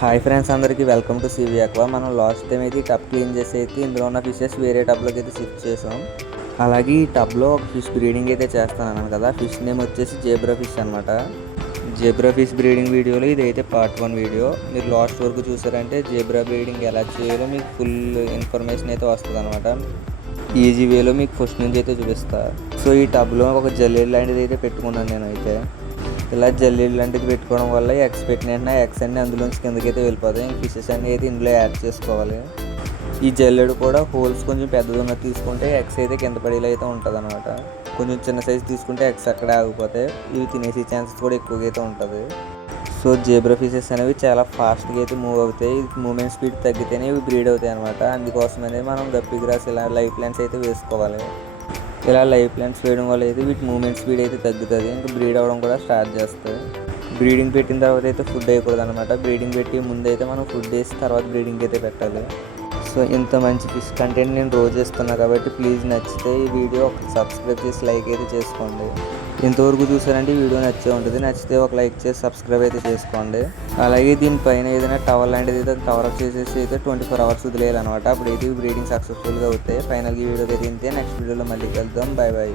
Hi friends, అందరికీ welcome to CV aqua. మనం last time అయితే ఈ టబ్ క్లీన్ చేసి అయితే ఇందులో ఉన్న ఫిషెస్ వేరే టబ్లోకి అయితే షిఫ్ట్ చేసాం. అలాగే ఈ టబ్లో ఒక ఫిష్ బ్రీడింగ్ అయితే చేస్తాను కదా. ఫిష్ నేమ్ వచ్చేసి జేబ్రా ఫిష్ అనమాట. జేబ్రా ఫిష్ బ్రీడింగ్ వీడియోలో ఇది అయితే పార్ట్ 1 వీడియో. మీరు లాస్ట్ వరకు చూసారంటే జేబ్రా బ్రీడింగ్ ఎలా చేయాలో మీకు ఫుల్ ఇన్ఫర్మేషన్ అయితే వస్తుంది అనమాట. ఈజీ వేలో మీకు ఫస్ట్ నుంచి అయితే చూపిస్తా. సో ఈ టబ్లో ఒక జల్లెడ లాంటిది అయితే పెట్టుకున్నాను నేను. అయితే ఇలా జల్లెడ లాంటిది పెట్టుకోవడం వల్ల ఎగ్స్ పెట్టిన వెంటనే ఎగ్స్ అన్నీ అందులోంచి కిందకైతే వెళ్ళిపోతాయి. ఫిషెస్ అన్నీ అయితే ఇందులో యాడ్ చేసుకోవాలి. ఈ జల్లెడు కూడా హోల్స్ కొంచెం పెద్దది ఉన్నది తీసుకుంటే ఎగ్స్ అయితే కింద పడేలా అయితే ఉంటుంది అనమాట. కొంచెం చిన్న సైజు తీసుకుంటే ఎగ్స్ అక్కడే ఆగిపోతాయి. ఇవి తినేసే ఛాన్సెస్ కూడా ఎక్కువగా అయితే ఉంటుంది. సో జేబ్రా ఫిషెస్ అనేవి చాలా ఫాస్ట్గా అయితే మూవ్ అవుతాయి. మూవ్మెంట్ స్పీడ్ తగ్గితేనే ఇవి బ్రీడ్ అవుతాయి అనమాట. అందుకోసం అనేది మనం గప్పి గ్రాస్ ఇలా లైఫ్ ప్లాంట్స్ అయితే వేసుకోవాలి. ఇలా లైఫ్ ప్లాంట్స్ వేయడం వల్ల అయితే వీటి మూవ్మెంట్ స్పీడ్ అయితే తగ్గుతుంది. ఇంకా బ్రీడ్ అవ్వడం కూడా స్టార్ట్ చేస్తుంది. బ్రీడింగ్ పెట్టిన తర్వాత అయితే ఫుడ్ వేయకూడదు అనమాట. బ్రీడింగ్ పెట్టి ముందు అయితే మనం ఫుడ్ వేసి తర్వాత బ్రీడింగ్ అయితే పెట్టాలి. సో ఇంత మంచి ఫిష్ కంటెంట్ నేను రోజు ఇస్తున్నా కాబట్టి ప్లీజ్ నచ్చితే ఈ వీడియో ఒక సబ్స్క్రైబ్ చేసి లైక్ అయితే చేసుకోండి. ఇంతవరకు చూసారంటే ఈ వీడియో నచ్చే ఉంటుంది. నచ్చితే ఒక లైక్ చేసి సబ్స్క్రైబ్ అయితే చేసుకోండి. అలాగే దీనిపైన ఏదైనా టవల్ లాంటిది అయితే కవరప్ చేసేసి అయితే 24 hours వదిలేయాలన్నమాట. అప్పుడు అయితే బ్రీడింగ్ సక్సెస్ఫుల్గా అవుతాయి. ఫైనల్గా ఈ వీడియోకి అయితే ఇంతే. నెక్స్ట్ వీడియోలో మళ్ళీ కలుద్దాం. Bye bye.